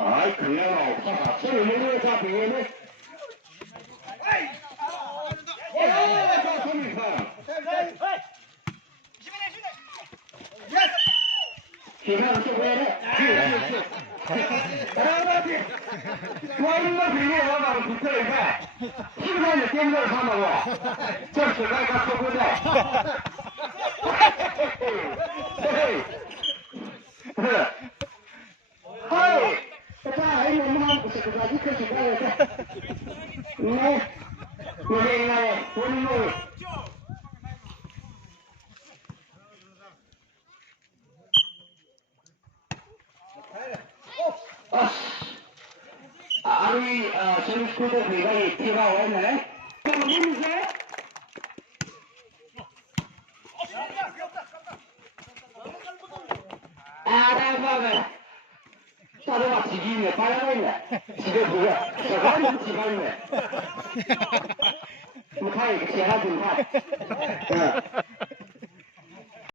아이 그냥 없어. 소리 내는 거 비에는. 기사를 좀 해야 돼. 잘하지. 좋아하는 비에 와가지고 붙어있다. 시간에 땡겨를 사먹어. 저 시간에 가서 보자. 하이. 자, 이거 뭐만 보세요. 아직 그 시간에. 네. 우리 본인을. 아니, 선수도 굉장히 피가 왔네. 그럼 누구세요? 아라바가 따로가 지기네, 빨아가있네. 집에 뭐야? 저거는 집안이네. 무카이, 제가 좀 하.